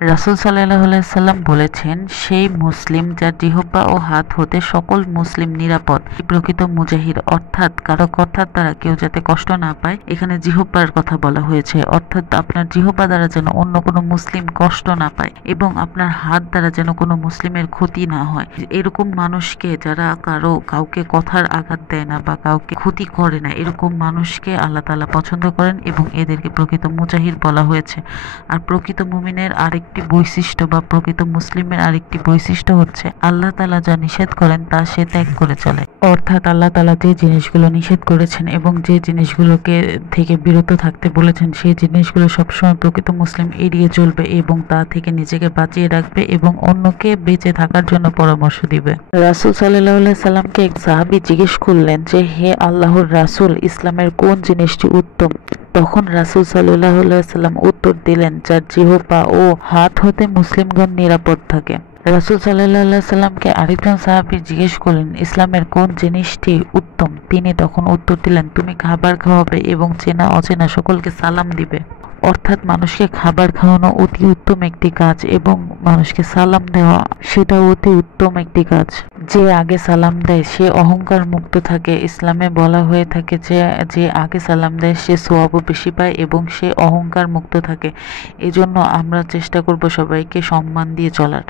রাসূল সাল্লাল্লাহু আলাইহি সাল্লাম বলেছেন, সেই মুসলিম যার জিহ্বা ও হাত হতে সকল মুসলিম নিরাপদ, প্রকৃত মুজাহিদ। অর্থাৎ কারো কথার দ্বারা কেউ যাতে কষ্ট না পায়, এখানে জিহ্বার কথা বলা হয়েছে। অর্থাৎ আপনার জিহ্বা দ্বারা যেন অন্য কোনো মুসলিম কষ্ট না পায় এবং আপনার হাত দ্বারা যেন কোনো মুসলিমের ক্ষতি না হয়। এরকম মানুষকে, যারা কাউকে কথার আঘাত দেয় না বা কাউকে ক্ষতি করে না, এরকম মানুষকে আল্লাহ তাআলা পছন্দ করেন এবং এদেরকে প্রকৃত মুজাহিদ বলা হয়েছে। আর প্রকৃত মুমিনের আরেকটি বৈশিষ্ট্য বা প্রকৃত মুসলিমের আরেকটি বৈশিষ্ট্য হচ্ছে, আল্লাহ তাআলা যা নিষেধ করেন তা সে ত্যাগ করে চলে। অর্থাৎ আল্লাহ তাআলা যে জিনিসগুলো নিষেধ করেছেন এবং যে জিনিসগুলোকে থেকে বিরত থাকতে বলেছেন, সেই জিনিসগুলো সবসময় প্রকৃত মুসলিম এড়িয়ে চলবে এবং তা থেকে নিজেকে বাঁচিয়ে রাখবে এবং অন্যকে বেঁচে থাকার জন্য পরামর্শ দিবে। রাসূল সাল্লাল্লাহু আলাইহি সাল্লামকে এক সাহাবী জিজ্ঞেস করলেন যে, হে আল্লাহর রাসূল, ইসলামের কোন জিনিসটি উত্তম? তখন রাসূল সাল্লাল্লাহু আলাইহি সাল্লাম উত্তর দিলেন, যার জিহ্বা ও হাত হতে মুসলিমগণ নিরাপদ থাকে। রাসূল সাল্লাল্লাহু আলাইহি সাল্লামকে আরেকজন সাহাবী জিজ্ঞেস করলেন, ইসলামের কোন জিনিসটি উত্তম? তিনি তখন উত্তর দিলেন, তুমি খাবার খাওয়াবে এবং চেনা অচেনা সকলকে সালাম দিবে। অর্থাৎ মানুষকে খাবার খাওয়ানো অতি উত্তম একটি কাজ এবং মানুষকে সালাম দেওয়া সেটা অতি উত্তম একটি কাজ। যে আগে সালাম দেয় সে অহংকার মুক্ত থাকে। ইসলামে বলা হয়ে থাকে যে যে আগে সালাম দেয় সে সওয়াবও বেশি পায় এবং সে অহংকার মুক্ত থাকে। এজন্য আমরা চেষ্টা করব সবাইকে সম্মান দিয়ে চলার।